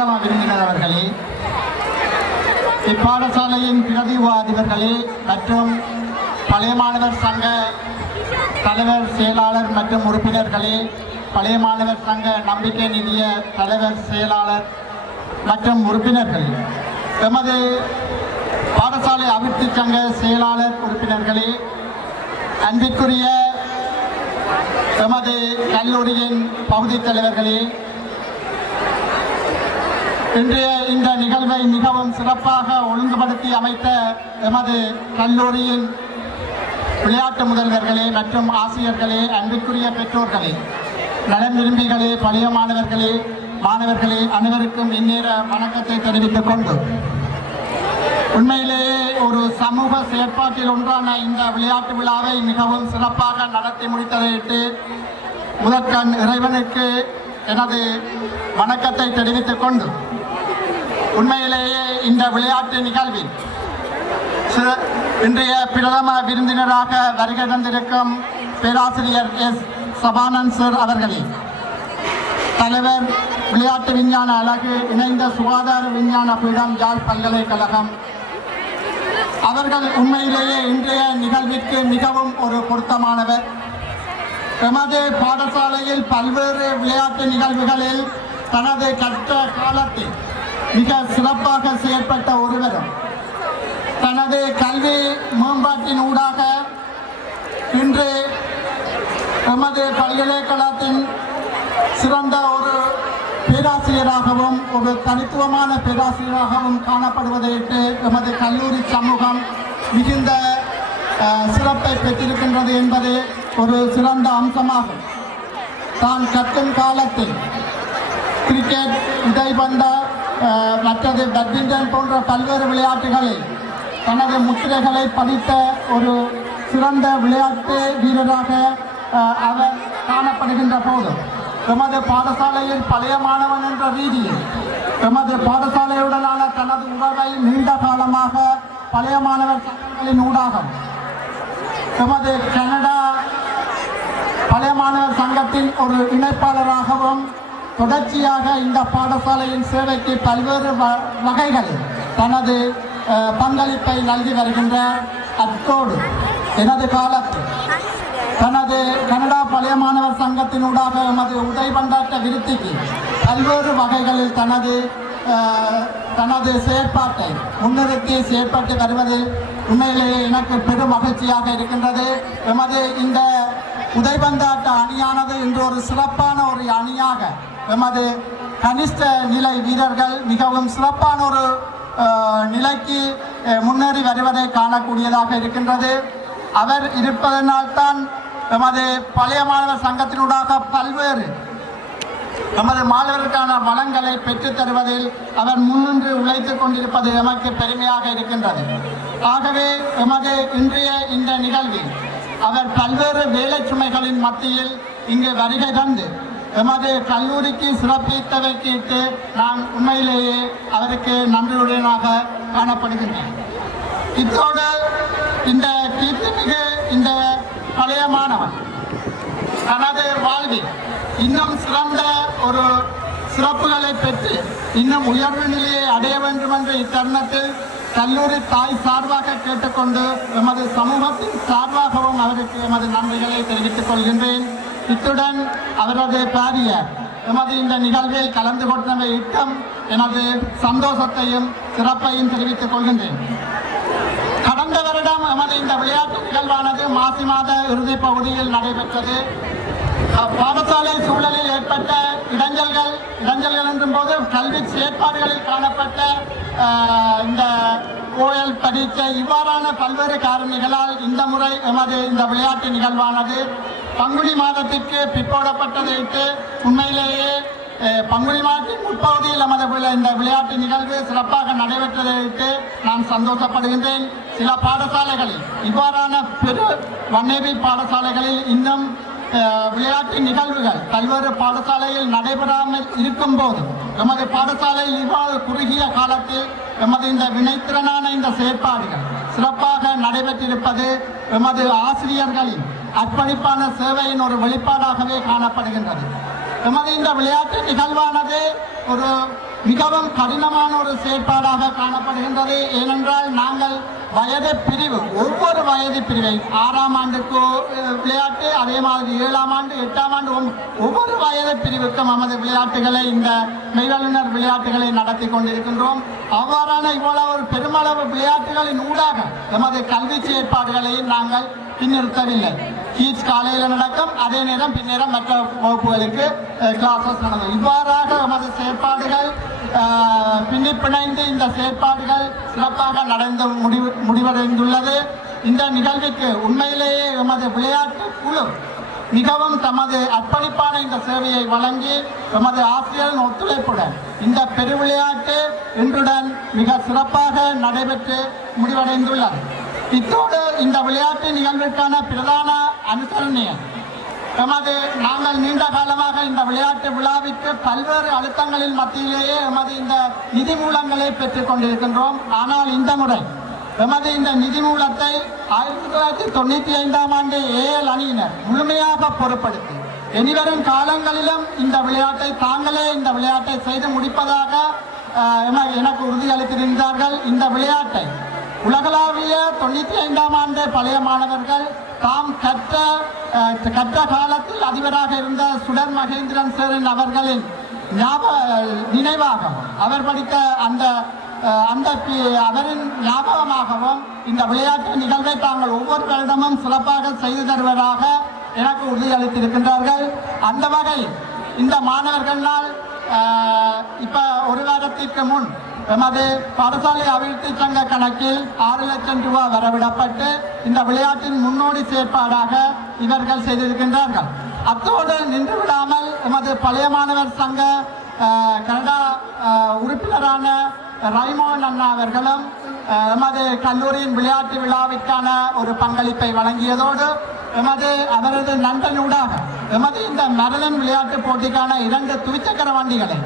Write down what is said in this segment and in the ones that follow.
பிரதம விருந்தினர் அவர்களே, இப்பாடசாலையின் பிரதிநிதி அதிபர்களே மற்றும் பழைய மாணவர் சங்க தலைவர் செயலாளர் மற்றும் உறுப்பினர்களே, பழைய மாணவர் சங்க நம்பிக்கை நிதிய தலைவர் செயலாளர் மற்றும் உறுப்பினர்களே, எமது பாடசாலை அபிவிருத்தி சங்க செயலாளர் உறுப்பினர்களே, அன்பிற்குரிய எமது கல்லூரியின் பகுதி தலைவர்களே, இன்றைய இந்த நிகழ்வை மிகவும் சிறப்பாக ஒழுங்குபடுத்தி அமைத்த எமது கல்லூரியின் விளையாட்டு முதல்வர்களே மற்றும் ஆசிரியர்களே, அன்பிற்குரிய பெற்றோர்களே, நலன் விரும்பிகளே, பழைய மாணவர்களே அனைவருக்கும் இந்நேர வணக்கத்தை தெரிவித்துக் கொண்டு, உண்மையிலேயே ஒரு சமூக செயற்பாட்டில் ஒன்றான இந்த விளையாட்டு விழாவை மிகவும் சிறப்பாக நடத்தி முடித்ததையிட்டு முதற்கண் இறைவனுக்கு எனது வணக்கத்தை தெரிவித்துக் கொண்டு, உண்மையிலேயே இந்த விளையாட்டு நிகழ்வில் இன்றைய பிரதம விருந்தினராக வருகை தந்திருக்கும் பேராசிரியர் எஸ் சபானந்த் சார் அவர்களே, தலைவர் விளையாட்டு விஞ்ஞான அலகு இணைந்த சுகாதார விஞ்ஞான பீடம் யாழ் பல்கலைக்கழகம் அவர்கள் உண்மையிலேயே இன்றைய நிகழ்விற்கு மிகவும் ஒரு பொருத்தமானவர். எமது பாடசாலையில் பல்வேறு விளையாட்டு நிகழ்வுகளில் தனது கற்ற காலத்தில் மிக சிறப்பாக செயல்பட்ட ஒருவரும், தனது கல்வி மேம்பாட்டின் ஊடாக இன்று எமது பல்கலைக்கழகத்தின் சிறந்த ஒரு பேராசிரியராகவும் ஒரு தனித்துவமான பேராசிரியராகவும் காணப்படுவதையிட்டு எமது கல்லூரி சமூகம் மிகுந்த சிறப்பை பெற்றிருக்கின்றது என்பது ஒரு சிறந்த அம்சமாகும். தான் கற்கும் காலத்தில் கிரிக்கெட், உதைபந்த, மற்றது பேட்மிண்டன் போன்ற பல்வேறு விளையாட்டுகளில் தனது முத்திரைகளை பதித்த ஒரு சிறந்த விளையாட்டு வீரராக அவர் காணப்படுகின்ற போது, எமது பாடசாலையில் பழைய மாணவன் என்ற ரீதியில் எமது பாடசாலையுடனான தனது உறவை நீண்ட காலமாக பழைய மாணவர் சங்கங்களின் ஊடாக எமது கனடா பழைய மாணவர் சங்கத்தின் ஒரு இணைப்பாளராகவும் தொடர்ச்சியாக இந்த பாடசாலையின் சேவைக்கு பல்வேறு வகைகளில் தனது பங்களிப்பை நல்கி வருகின்றார். அத்தோடு எனது காலத்தில் தனது கனடா பழைய மாணவர் சங்கத்தினூடாக எமது உதைபந்தாட்ட விருத்திக்கு பல்வேறு வகைகளில் தனது செயற்பாட்டை முன்னிறுத்தி செயற்பட்டு வருவது உண்மையிலேயே எனக்கு பெரும் மகிழ்ச்சியாக இருக்கின்றது. எமது இந்த உதைபந்தாட்ட அணியானது இன்று ஒரு சிறப்பான ஒரு அணியாக எமது கனிஷ்ட நிலை வீரர்கள் மிகவும் சிறப்பான ஒரு நிலைக்கு முன்னேறி வருவதை காணக்கூடியதாக இருக்கின்றது. அவர் இருப்பதனால்தான் எமது பழைய மாணவர் சங்கத்தினூடாக பல்வேறு எமது மாணவர்களுக்கான வளங்களை பெற்றுத் தருவதில் அவர் முன்னின்று உழைத்துக் கொண்டிருப்பது எமக்கு பெருமையாக இருக்கின்றது. ஆகவே எமது இன்றைய இந்த நிகழ்வில் அவர் பல்வேறு வேலை சுமைகளின் மத்தியில் இங்கு வருகை தந்து எமது கல்லூரிக்கு சிறப்பித்தவைக்கு நான் உண்மையிலேயே அவருக்கு நன்றியுடனாக காணப்படுகின்றேன். இத்தோடு இந்த கீர்த்திமிகு இந்த பழைய மாணவன் தனது வாழ்வில் இன்னும் சிறந்த ஒரு சிறப்புகளை பெற்று இன்னும் உயர்வு நிலையை அடைய வேண்டும் என்ற இத்தருணத்தில் கல்லூரி தாய் சார்பாக கேட்டுக்கொண்டு எமது சமூகத்தின் சார்பாகவும் அவருக்கு எமது நன்றிகளை தெரிவித்துக் கொள்கின்றேன். இத்துடன் அவரது பாரிய எமது இந்த நிகழ்வில் கலந்து கொண்டமை இட்டம் எனது சந்தோஷத்தையும் சிறப்பையும் தெரிவித்துக் கொள்கின்றேன். கடந்த வருடம் எமது இந்த விளையாட்டு நிகழ்வானது மாசி மாத இறுதி பகுதியில் நடைபெற்றது. பாடசாலை சூழலில் ஏற்பட்ட இடைஞ்சல்கள் என்றும் போது கல்வி செயற்பாடுகளில் காணப்பட்ட இந்த கோயல் பரீட்சை இவ்வாறான பல்வேறு காரணிகளால் இந்த முறை எமது இந்த விளையாட்டு நிகழ்வானது பங்குனி மாதத்திற்கு பிற்போடப்பட்டதையிட்டு உண்மையிலேயே பங்குனி மாதத்தின் முற்பகுதியில் நமது இந்த விளையாட்டு நிகழ்வு சிறப்பாக நடைபெற்றதையிட்டு நான் சந்தோஷப்படுகின்றேன். சில பாடசாலைகளில் இவ்வாறான பெரு வன்னேவி பாடசாலைகளில் இன்னும் விளையாட்டு நிகழ்வுகள் பல்வேறு பாடசாலையில் நடைபெறாமல் இருக்கும் போது எமது பாடசாலையில் இவ்வாறு குறுகிய காலத்தில் எமது இந்த வினைத்திறனான இந்த செயற்பாடுகள் சிறப்பாக நடைபெற்றிருப்பது எமது ஆசிரியர்களின் அர்ப்பணிப்பான சேவையின் ஒரு வெளிப்பாடாகவே காணப்படுகின்றது. எமது இந்த விளையாட்டு நிகழ்வானது ஒரு மிகவும் கடினமான ஒரு செயற்பாடாக காணப்படுகின்றது. ஏனென்றால் நாங்கள் வயது பிரிவு, ஒவ்வொரு வயது பிரிவை 6ஆம் ஆண்டுக்கு விளையாட்டு, அதே மாதிரி 7ஆம் ஆண்டு, 8ஆம் ஆண்டு, ஒவ்வொரு வயது பிரிவுக்கும் நமது விளையாட்டுகளை, இந்த மெய்வல்லுநர் விளையாட்டுகளை நடத்தி கொண்டிருக்கின்றோம். அவ்வாறான இவ்வளவு ஒரு பெருமளவு விளையாட்டுகளின் ஊடாக நமது கல்வி செயற்பாடுகளையும் நாங்கள் பின்னிறுத்தவில்லை. ஈச் காலையில் நடக்கும், அதே நேரம் பின்னேரம் மற்ற வகுப்புகளுக்கு கிளாஸஸ் நடக்கும். இவ்வாறாக நமது செயற்பாடுகள் பின்னி பிணைந்து இந்த செயற்பாடுகள் சிறப்பாக நடந்து முடிவடைந்துள்ளது. இந்த நிகழ்வுக்கு உண்மையிலேயே எமது விளையாட்டு குழு மிகவும் தமது அர்ப்பணிப்பான இந்த சேவையை வழங்கி எமது ஆசிரியரின் ஒத்துழைப்புடன் இந்த பெருவிளையாட்டு இன்றுடன் மிக சிறப்பாக நடைபெற்று முடிவடைந்துள்ளது. இத்தோடு இந்த விளையாட்டு நிகழ்விற்கான பிரதான அனுசரணையர் நாங்கள் நீண்ட காலமாக இந்த விளையாட்டு விழாவிற்கு பல்வேறு அழுத்தங்களின் மத்தியிலேயே எமது இந்த நிதி மூலங்களை பெற்றுக் கொண்டிருக்கின்றோம். ஆனால் இந்த முறை எமது இந்த நிதி மூலத்தை 1995ஆம் ஆண்டு ஏஎல் அணியினர் முழுமையாக பொறுப்படுத்தி இனிவரும் காலங்களிலும் இந்த விளையாட்டை தாங்களே இந்த விளையாட்டை செய்து முடிப்பதாக எனக்கு உறுதியளித்திருந்தார்கள். இந்த விளையாட்டை உலகளாவிய 95ஆம் ஆண்டு பழைய மாணவர்கள் தாம் கற்ற காலத்தில் அதிபராக இருந்த சுடர் மகேந்திரன் சேரன் அவர்களின் நினைவாகவும் அவர் படித்த அவரின் ஞாபகமாகவும் இந்த விளையாட்டு நிகழ்வை தாங்கள் ஒவ்வொரு வருடமும் சிறப்பாக செய்து தருவதாக எனக்கு உறுதியளித்திருக்கின்றார்கள். அந்த வகையில் இந்த மாணவர்களால் இப்ப ஒரு வாரத்திற்கு முன் எமது பாடசாலை அபிவிருத்தி சங்க கணக்கில் 6 லட்சம் ரூபாய் வரவிடப்பட்டு இந்த விளையாட்டின் முன்னோடி செயற்பாடாக இவர்கள் செய்திருக்கின்றார்கள். அத்தோடு நின்று விடாமல் எமது பழைய மாணவர் சங்க கனடா உறுப்பினரான ரைமோன் அண்ணா அவர்களும் எமது கல்லூரியின் விளையாட்டு விழாவிற்கான ஒரு பங்களிப்பை வழங்கியதோடு அவரது நண்பனூடாக எமது இந்த மரலன் விளையாட்டு போட்டிக்கான 2 துவிச்சக்கர வண்டிகளை,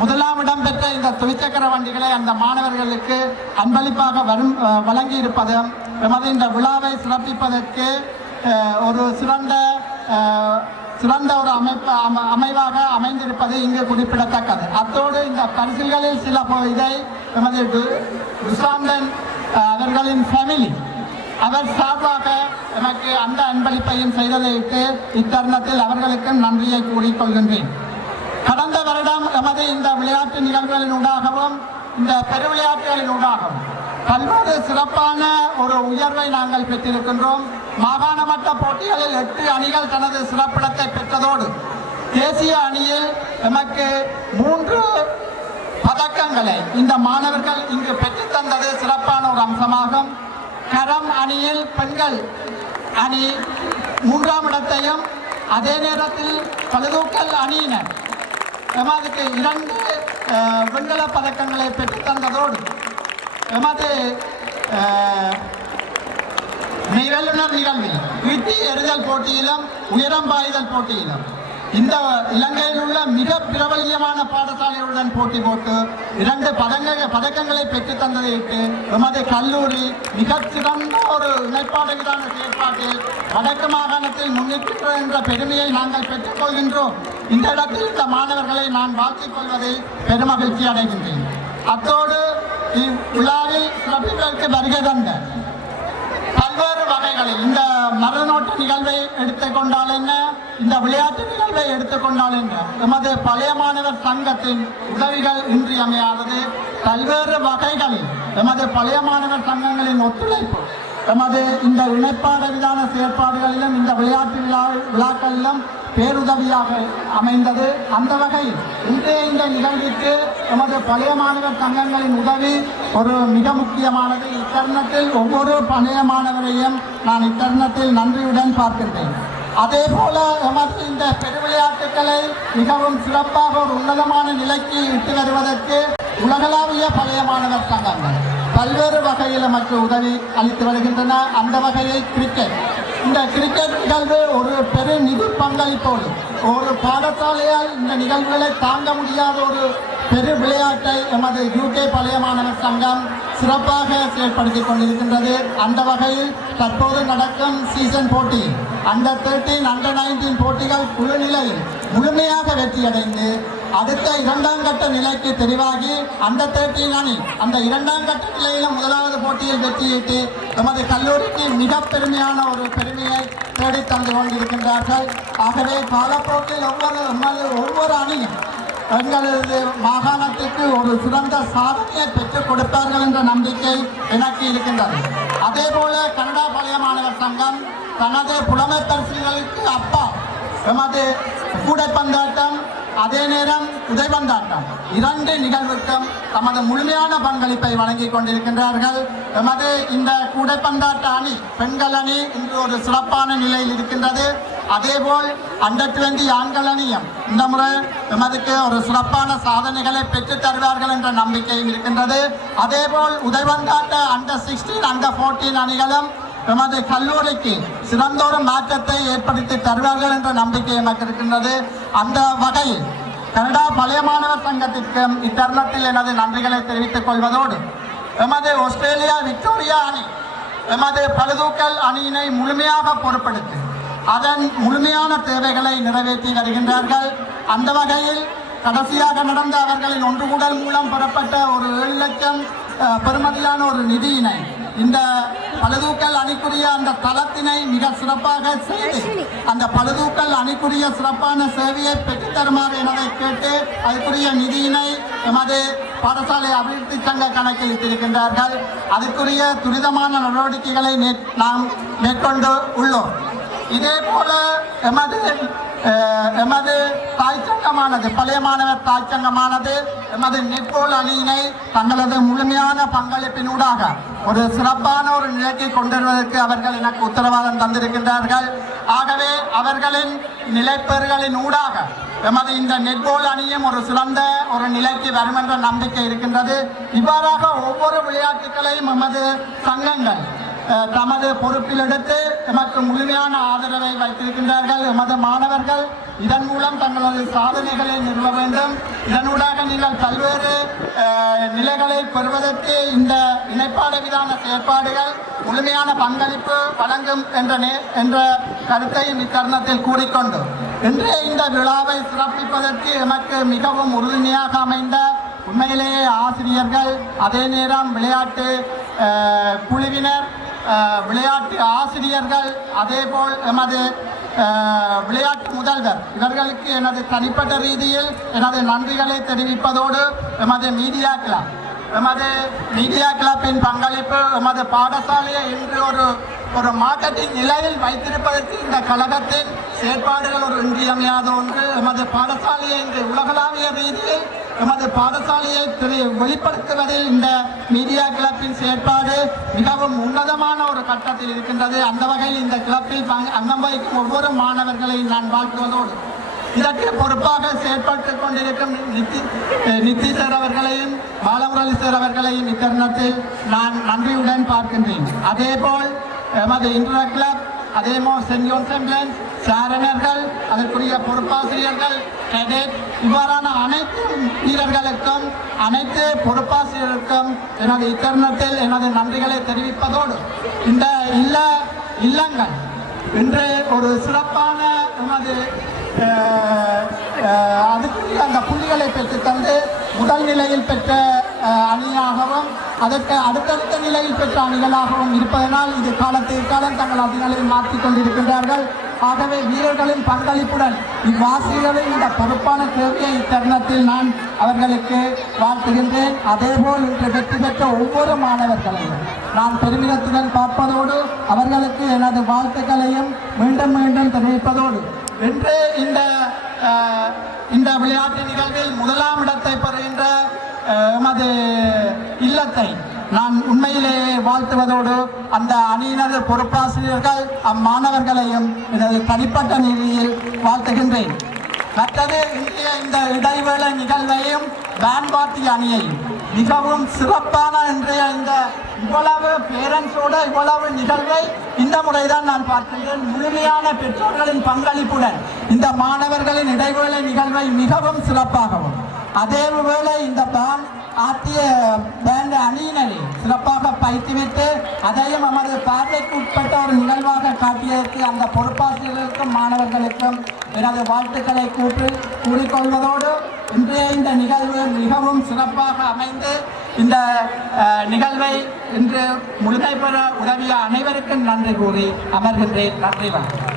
முதலாம் இடம் பெற்ற இந்த துவிச்சக்கர வண்டிகளை அந்த மாணவர்களுக்கு அன்பளிப்பாக வழங்கி இருப்பதும் எமது இந்த விழாவை சிறப்பிப்பதற்கு ஒரு சிறந்த ஒரு அமைவாக அமைந்திருப்பது இங்கு குறிப்பிடத்தக்கது. அத்தோடு இந்த பரிசில்களில் சில இதை எமது துசாந்தன் அவர்களின் ஃபேமிலி அவர் சார்பாக எனக்கு அந்த அன்பளிப்பையும் செய்ததையிட்டு இத்தருணத்தில் அவர்களுக்கு நன்றியை கூறிக்கொள்கின்றேன். கடந்த வருடம் எமது இந்த விளையாட்டு நிகழ்வுகளின் ஊடாகவும் இந்த பெருவிளையாட்டுகளின் ஊடாகவும் பல்வேறு சிறப்பான ஒரு உயர்வை நாங்கள் பெற்றிருக்கின்றோம். மாகாண மட்ட போட்டிகளில் 8 அணிகள் தனது சிறப்பிடத்தை பெற்றதோடு தேசிய அணியில் எமக்கு 3 பதக்கங்களை இந்த மாணவர்கள் இங்கு பெற்றுத்தந்தது சிறப்பான ஒரு அம்சமாகும். கரம் அணியில் பெண்கள் அணி 3ஆம் இடத்தையும், அதே நேரத்தில் பளுதூக்கல் அணியினர் எமதுக்கு 2 வெண்கல பதக்கங்களை பெற்றுத்தந்ததோடு எமது மெய்வல்லுநர் நிகழ்வில் ஈட்டி எறிதல் போட்டியிலும் உயரம் பாய்தல் போட்டியிலும் இந்த இலங்கையில் உள்ள மிக பிரபல்யமான பாடசாலைகளுடன் போட்டி போட்டு 2 பதக்கங்களை பெற்று தந்ததையிட்டு எமது கல்லூரி மிகச்சிறந்த ஒரு இணைப்பாடுகளான செயற்பாட்டில் வடக்கு மாகாணத்தில் முன்னிற்கிறது என்ற பெருமையை நாங்கள் பெற்றுக்கொள்கின்றோம். இந்த இடத்தில் இந்த மாணவர்களை நான் வாழ்த்திக் கொள்வதில் பெருமகிழ்ச்சி அடைகின்றேன். அத்தோடு இவ்விழாவில் சிறப்பிற்கு வருகை தந்த பல்வேறு வகைகளில் இந்த மரநோட்டு நிகழ்வை எடுத்துக்கொண்டால் என்ன, இந்த விளையாட்டு நிகழ்வை எடுத்துக்கொண்டால் என்ன, எமது பழைய மாணவர் சங்கத்தின் உதவிகள் இன்றியமையாதது. பல்வேறு வகைகளில் எமது பழைய மாணவர் சங்கங்களின் ஒத்துழைப்பு எமது இந்த இணைப்பாடு விதான செயற்பாடுகளிலும் இந்த விளையாட்டு விழாக்களிலும் பேருதவியாக அமைந்தது. அந்த வகையில் இன்றைய இந்த நிகழ்விற்கு எமது பழைய மாணவர் சங்கங்களின் உதவி ஒரு மிக முக்கியமானது. இத்தருணத்தில் ஒவ்வொரு பழைய மாணவரையும் நான் இத்தருணத்தில் நன்றியுடன் பார்க்கின்றேன். அதே போல எமது இந்த பெருவிளையாட்டுக்களை மிகவும் சிறப்பாக ஒரு உன்னதமான நிலைக்கு இட்டு வருவதற்கு உலகளாவிய பழைய மாணவர் சங்கங்கள் பல்வேறு வகையில் நமக்கு உதவி அளித்து வருகின்றன. அந்த வகையில் கிரிக்கெட், இந்த கிரிக்கெட் நிகழ்வு ஒரு பெரு நிதி பங்களிப்போடு ஒரு பாடசாலையால் இந்த நிகழ்வுகளை தாங்க முடியாத ஒரு பெரு விளையாட்டை எமது UK பழைய மாணவர் சங்கம் சிறப்பாக செயல்படுத்திக் கொண்டிருக்கின்றது. அந்த வகையில் தற்போது நடக்கும் சீசன் போட்டி Under 13, Under 19 போட்டிகள் குழு நிலையில் முழுமையாக வெற்றியடைந்து அடுத்த இரண்டாம் கட்ட நிலைக்கு தெரிவாகி அந்த 13 அணி அந்த இரண்டாம் கட்ட நிலையில முதலாவது போட்டியில் வெற்றியிட்டு நமது கல்லூரிக்கு மிக பெருமையான ஒரு பெருமையை தேடி தந்து கொண்டிருக்கின்றார்கள். ஆகவே காலப்போக்கில் ஒவ்வொரு அணியும் எங்களது மாகாணத்திற்கு ஒரு சிறந்த சாதனையை பெற்றுக் கொடுப்பார்கள் என்ற நம்பிக்கை எனக்கு இருக்கின்றது. அதே போல கனடா பழைய மாணவர் சங்கம் தனது புலமை பரிசுகளுக்கு அப்பா எமது கூடைப்பந்தாட்டம் அதே நேரம் உதைபந்தாட்டம் 2 நிகழ்வுக்கும் தமது முழுமையான பங்களிப்பை வழங்கிக் கொண்டிருக்கின்றார்கள். எமது இந்த கூடைப்பந்தாட்ட அணி பெண்கள் அணி இன்று ஒரு சிறப்பான நிலையில் இருக்கின்றது. அதேபோல் அண்டர் 20 ஆண்கள் அணியும் இந்த முறை எமதுக்கு ஒரு சிறப்பான சாதனைகளை பெற்றுத் தருவார்கள் என்ற நம்பிக்கையும் இருக்கின்றது. அதேபோல் உதைபந்தாட்ட அண்டர் 16 அண்டர் 14 அணிகளும் எமது கல்லூரிக்கு சிறந்த ஒரு மாற்றத்தை ஏற்படுத்தி தருவார்கள் என்ற நம்பிக்கை எனக்கு இருக்கின்றது. அந்த வகையில் கனடா பழைய மாணவர் சங்கத்திற்கு இத்தருணத்தில் எனது நன்றிகளை தெரிவித்துக் கொள்வதோடு எமது ஆஸ்திரேலியா விக்டோரியா அணி எமது பளுதூக்கல் அணியினை முழுமையாக பொறுப்பெடுத்து அதன் முழுமையான தேவைகளை நிறைவேற்றி வருகின்றார்கள். அந்த வகையில் கடைசியாக நடந்த அவர்களின் ஒன்று கூடல் மூலம் பெறப்பட்ட ஒரு 7 லட்சம் பெறுமதியான ஒரு நிதியினை இந்த பளுதூக்கல் அணிக்குரிய அந்த தளத்தினை மிக சிறப்பாக செய்து அந்த பளுதூக்கல் அணிக்குரிய சிறப்பான சேவையை பெற்றுத்தருமாறு எனதை கேட்டு அதுக்குரிய நிதியினை எமது பாடசாலை அபிவிருத்தி சங்க கணக்கில் இட்டிருக்கின்றார்கள். அதுக்குரிய துரிதமான நடவடிக்கைகளை நாம் மேற்கொண்டு உள்ளோம். இதே போல எமது தாய்ச்சங்கமானது பழைய மாணவர் தாய்ச்சங்கமானது எமது நெட்பால் அணியினை தங்களது முழுமையான பங்களிப்பினூடாக ஒரு சிறப்பான ஒரு நிலைக்கு கொண்டுவருவதற்கு அவர்கள் எனக்கு உத்தரவாதம் தந்திருக்கின்றார்கள். ஆகவே அவர்களின் நிலைப்பெறுகளின் ஊடாக எமது இந்த நெட்பால் அணியும் ஒரு சிறந்த ஒரு நிலைக்கு வரும் என்ற நம்பிக்கை இருக்கின்றது. இவ்வாறாக ஒவ்வொரு விளையாட்டுகளையும் எமது சங்கங்கள் தமது பொறுப்பில் எடுத்து எமக்கு முழுமையான ஆதரவை வைத்திருக்கின்றார்கள். எமது மாணவர்கள் இதன் மூலம் தங்களது சாதனைகளை நிறுவ வேண்டும். இதனூடாக நீங்கள் பல்வேறு நிலைகளை பெறுவதற்கு இந்த இணைப்பாடு விதான செயற்பாடுகள் முழுமையான பங்களிப்பு வழங்கும் என்ற கருத்தையும் இத்தருணத்தில் கூறிக்கொண்டு இன்றைய இந்த விழாவை சிறப்பிப்பதற்கு எமக்கு மிகவும் உறுதுணையாக அமைந்த உண்மையிலேயே ஆசிரியர்கள், அதே நேரம் விளையாட்டு குழுவினர், விளையாட்டு ஆசிரியர்கள், அதேபோல் எமது விளையாட்டு முதல்வர் இவர்களுக்கு எனது தனிப்பட்ட ரீதியில் எனது நன்றிகளை தெரிவிப்பதோடு எமது மீடியா கிளப்பின் பங்களிப்பு எமது பாடசாலையை இன்று ஒரு மார்க்கெட்டிங் நிலையில் வைத்திருப்பதற்கு இந்த கழகத்தின் செயற்பாடுகள் ஒரு இன்றியமையாத ஒன்று. எமது பாடசாலையை இன்று உலகளாவிய ரீதியில் எமது பாடசாலையை வெளிப்படுத்துவதில் இந்த மீடியா கிளப்பின் செயற்பாடு மிகவும் உன்னதமான ஒரு கட்டத்தில் இருக்கின்றது. அந்த வகையில் இந்த கிளப்பில் அங்கம் வகிக்கும் ஒவ்வொரு மாணவர்களையும் நான் வாழ்த்துவதோடு இதற்கு பொறுப்பாக செயற்பட்டுக் கொண்டிருக்கும் நித்தி சார் அவர்களையும் பாலமுரளி சார் அவர்களையும் இத்தருணத்தில் நான் நன்றியுடன் பார்க்கின்றேன். அதேபோல் எமது இன்டர் கிளப், அதேபோல் சென்ட் ஜோன்ஸ் சாரணர்கள், அதற்குரிய பொறுப்பாசிரியர்கள், கேடெட் இவ்வாறான அனைத்து வீரர்களுக்கும் அனைத்து பொறுப்பாசிரியருக்கும் எனது இத்தருணத்தில் எனது நன்றிகளை தெரிவிப்பதோடு இந்த இல்லங்கள் இன்று ஒரு சிறப்பான எமது அதுக்குரிய அந்த புள்ளிகளை பெற்று தந்து முதல் நிலையில் பெற்ற அணியாகவும் அதற்கு அடுத்தடுத்த நிலையில் பெற்ற அணிகளாகவும் இருப்பதனால் இது காலம் தங்கள் அணிகளை மாற்றிக் கொண்டிருக்கின்றார்கள். ஆகவே வீரர்களின் பங்களிப்புடன் இவ்வாசிரியர்களின் இந்த பொறுப்பான தேவையை இத்தருணத்தில் நான் அவர்களுக்கு வாழ்த்துகின்றேன். அதேபோல் இன்று வெற்றி பெற்ற ஒவ்வொரு மாணவர்களையும் நான் பெருமிதத்துடன் பார்ப்பதோடு அவர்களுக்கு எனது வாழ்த்துக்களையும் மீண்டும் மீண்டும் தெரிவிப்பதோடு இன்று இந்த விளையாட்டு நிகழ்வில் முதலாம் இடத்தை பெறுகின்ற எமது இல்லத்தை நான் உண்மையிலேயே வாழ்த்துவதோடு அந்த அணியினது பொறுப்பாசிரியர்கள் அம்மாணவர்களையும் எனது தனிப்பட்ட நிலையில் வாழ்த்துகின்றேன். மற்றது இன்றைய இந்த இடைவேளை நிகழ்வையும் பேன்பாட்டி அணியையும் மிகவும் சிறப்பான இன்றைய இந்த இவ்வளவு பேரண்ட்ஸோட இவ்வளவு நிகழ்வை இந்த முறைதான் நான் பார்க்கின்றேன். முழுமையான பெற்றோர்களின் பங்களிப்புடன் இந்த மாணவர்களின் இடைவேளை நிகழ்வை மிகவும் சிறப்பாகவும் அதேவேளை இந்த ஆற்றிய பேண்ட் அணியினரை சிறப்பாக பயிற்றுவித்து அதையும் நமது பார்வைக்கு உட்பட்ட ஒரு நிகழ்வாக காட்டியதற்கு அந்த பொறுப்பாசிரியர்களுக்கும் மாணவர்களுக்கும் எனது வாழ்த்துக்களை கூறிக்கொள்வதோடு இன்றைய இந்த நிகழ்வு மிகவும் சிறப்பாக அமைந்து இந்த நிகழ்வை இன்று முழுமை பெற உதவிய அனைவருக்கும் நன்றி கூறி அமர்கின்றேன். நன்றி வணக்கம்.